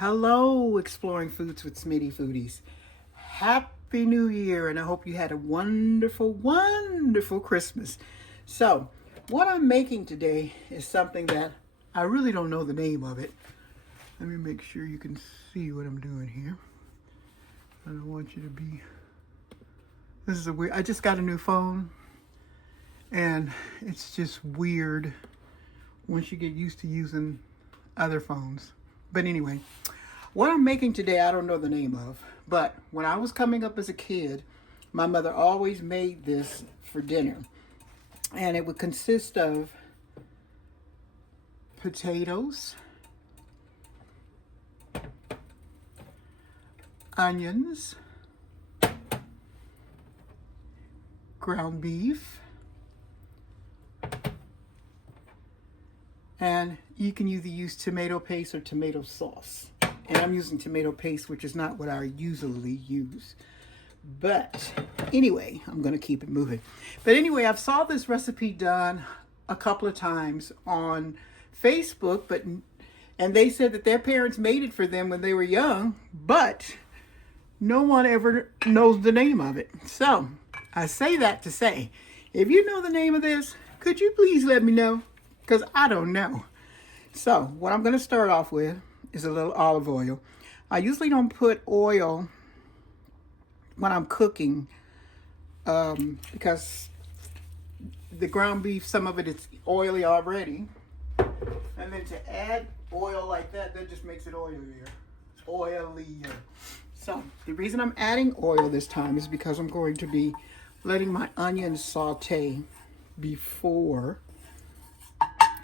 Hello, Exploring Foods with Smitty Foodies. Happy New Year, and I hope you had a wonderful, wonderful Christmas. So, what I'm making today is something that I really don't know the name of it. Let me make sure you can see what I'm doing here. I don't want you to be... This is a weird... I just got a new phone, and it's just weird once you get used to using other phones. But anyway, what I'm making today, I don't know the name of. But when I was coming up as a kid, my mother always made this for dinner. And it would consist of potatoes, onions, ground beef, and you can either use tomato paste or tomato sauce. And I'm using tomato paste, which is not what I usually use. But anyway, I'm going to keep it moving. But anyway, I've saw this recipe done a couple of times on Facebook, and they said that their parents made it for them when they were young, but no one ever knows the name of it. So I say that to say, if you know the name of this, could you please let me know? Because I don't know. So what I'm going to start off with is a little olive oil. I usually don't put oil when I'm cooking because the ground beef, some of it is oily already. And then to add oil like that just makes it oilier. So the reason I'm adding oil this time is because I'm going to be letting my onions saute before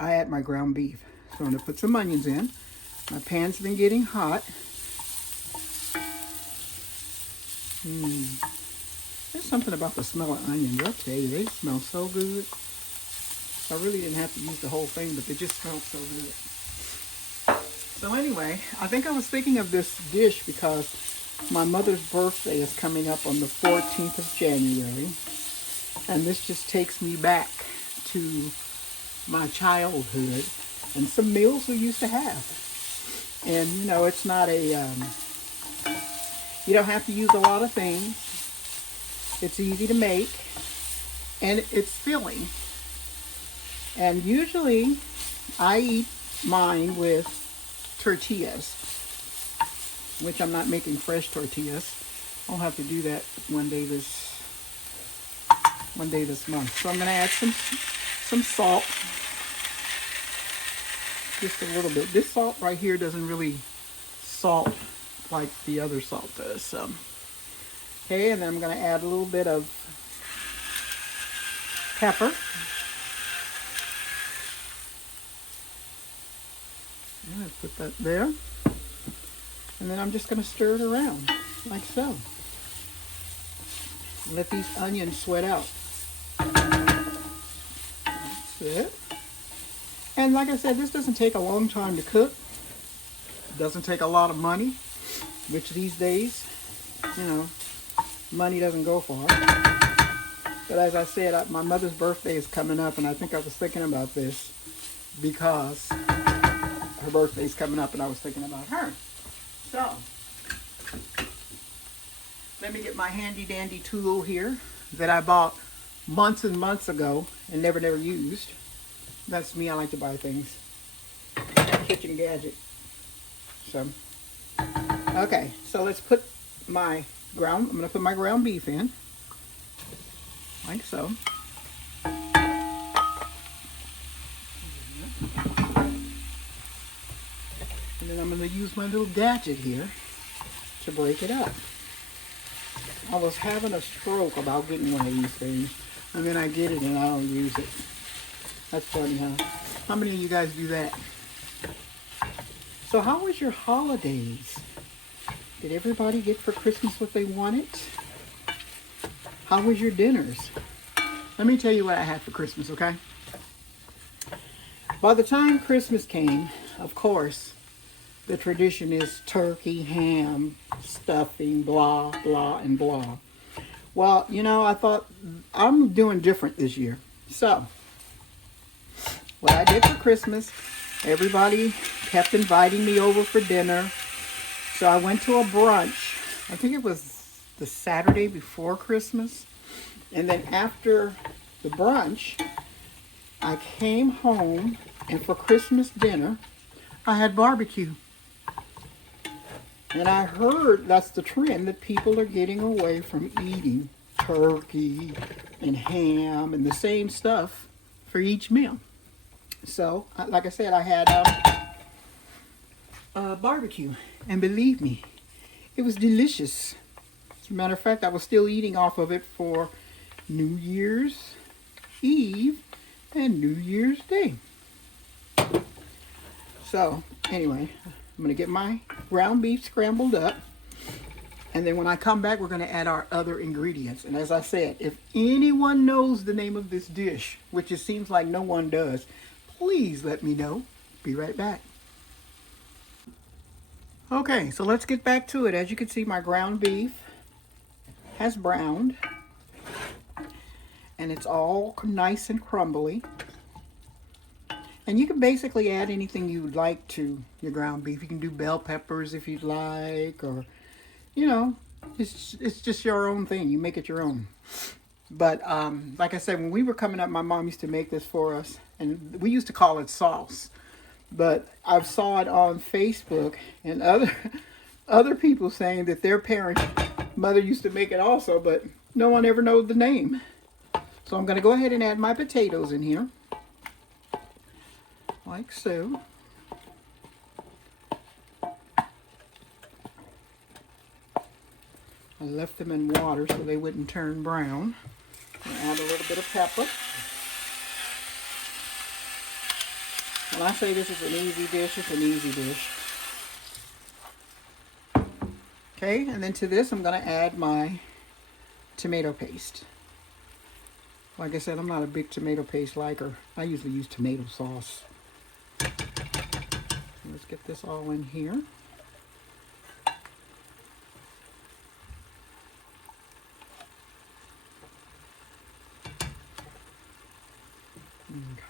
I add my ground beef. So I'm going to put some onions in. My pan's been getting hot. There's something about the smell of onions. I'll tell you, they smell so good. I really didn't have to use the whole thing, but they just smell so good. So anyway, I think I was thinking of this dish because my mother's birthday is coming up on the 14th of January. And this just takes me back to my childhood and some meals we used to have. And you know, it's not a you don't have to use a lot of things. It's easy to make and it's filling. And usually I eat mine with tortillas, which I'm not making fresh tortillas. I'll have to do that one day this month. So I'm going to add some salt, just a little bit. This salt right here doesn't really salt like the other salt does. So, okay, and then I'm going to add a little bit of pepper. I'm going to put that there. And then I'm just going to stir it around like so. Let these onions sweat out. That's it. And like I said, this doesn't take a long time to cook. It doesn't take a lot of money, which these days, you know, money doesn't go far. But as I said, my mother's birthday is coming up, and I think I was thinking about this because her birthday's coming up, and I was thinking about her. So, let me get my handy dandy tool here that I bought months and months ago and never used. That's me. I like to buy things. Kitchen gadget. So, okay. So let's put I'm going to put my ground beef in. Like so. And then I'm going to use my little gadget here to break it up. I was having a stroke about getting one of these things. And then I get it and I don't use it. That's funny, huh? How many of you guys do that? So how was your holidays? Did everybody get for Christmas what they wanted? How was your dinners? Let me tell you what I had for Christmas, okay? By the time Christmas came, of course, the tradition is turkey, ham, stuffing, blah, blah, and blah. Well, you know, I thought I'm doing different this year. So, what I did for Christmas, everybody kept inviting me over for dinner. So I went to a brunch. I think it was the Saturday before Christmas. And then after the brunch, I came home, and for Christmas dinner, I had barbecue. And I heard that's the trend, that people are getting away from eating turkey and ham and the same stuff for each meal. So, like I said, I had barbecue. And believe me, it was delicious. As a matter of fact, I was still eating off of it for New Year's Eve and New Year's Day. So, anyway, I'm going to get my ground beef scrambled up. And then when I come back, we're going to add our other ingredients. And as I said, if anyone knows the name of this dish, which it seems like no one does, please let me know. Be right back. Okay, so let's get back to it. As you can see, my ground beef has browned. And it's all nice and crumbly. And you can basically add anything you would like to your ground beef. You can do bell peppers if you'd like, or, you know, it's just your own thing. You make it your own. But like I said, when we were coming up, my mom used to make this for us, and we used to call it sauce. But I saw it on Facebook, and other people saying that their mother used to make it also, but no one ever knows the name. So I'm going to go ahead and add my potatoes in here. Like so. I left them in water so they wouldn't turn brown. Add a little bit of pepper. When I say this is an easy dish, it's an easy dish. Okay, and then to this I'm going to add my tomato paste. Like I said, I'm not a big tomato paste liker. I usually use tomato sauce. Let's get this all in here.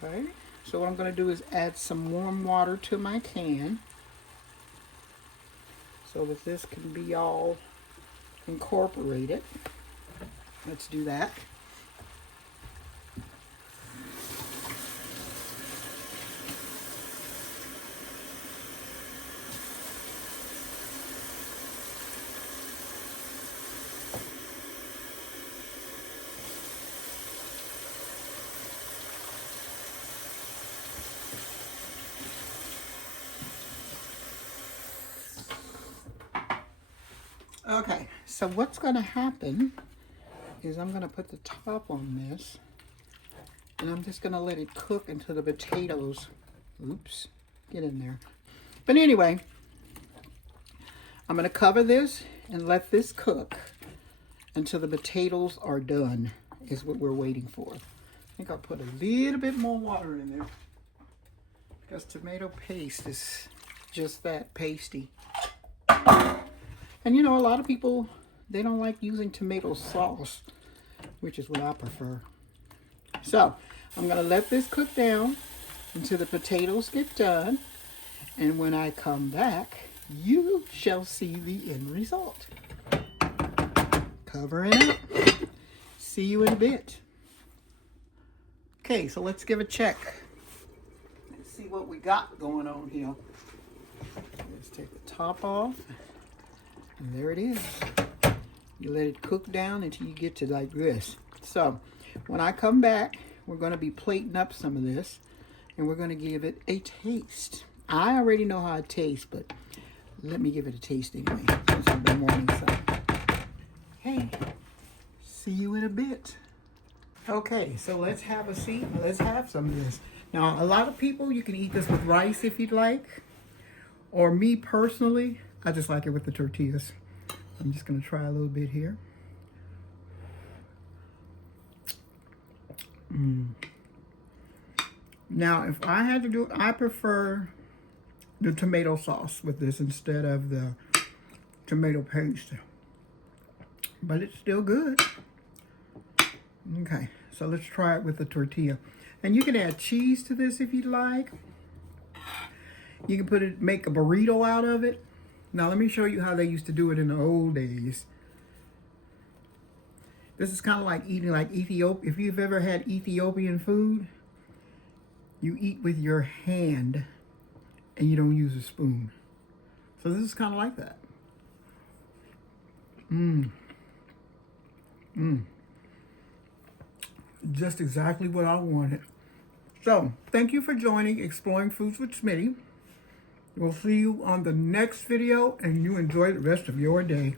Okay, so what I'm going to do is add some warm water to my can so that this can be all incorporated. Let's do that. Okay, so what's going to happen is I'm going to put the top on this, and I'm just going to let it cook until the potatoes, oops, get in there. But anyway, I'm going to cover this and let this cook until the potatoes are done, is what we're waiting for. I think I'll put a little bit more water in there, because tomato paste is just that, pasty. And you know, a lot of people, they don't like using tomato sauce, which is what I prefer. So, I'm going to let this cook down until the potatoes get done. And when I come back, you shall see the end result. Cover it up. See you in a bit. Okay, so let's give a check. Let's see what we got going on here. Let's take the top off. And there it is. You let it cook down until you get to like this. So, when I come back, we're going to be plating up some of this, and we're going to give it a taste. I already know how it tastes, but let me give it a taste anyway. Since I've been morning, so. Hey, see you in a bit. Okay, so let's have a seat. Let's have some of this. Now, a lot of people, you can eat this with rice if you'd like. Or me personally, I just like it with the tortillas. I'm just going to try a little bit here. Now, if I had to do it, I prefer the tomato sauce with this instead of the tomato paste. But it's still good. Okay, so let's try it with the tortilla. And you can add cheese to this if you'd like. You can make a burrito out of it. Now let me show you how they used to do it in the old days. This is kind of like eating like Ethiopia. If you've ever had Ethiopian food, you eat with your hand and you don't use a spoon. So this is kind of like that. Just exactly what I wanted. So, thank you for joining Exploring Foods with Smitty. We'll see you on the next video, and you enjoy the rest of your day.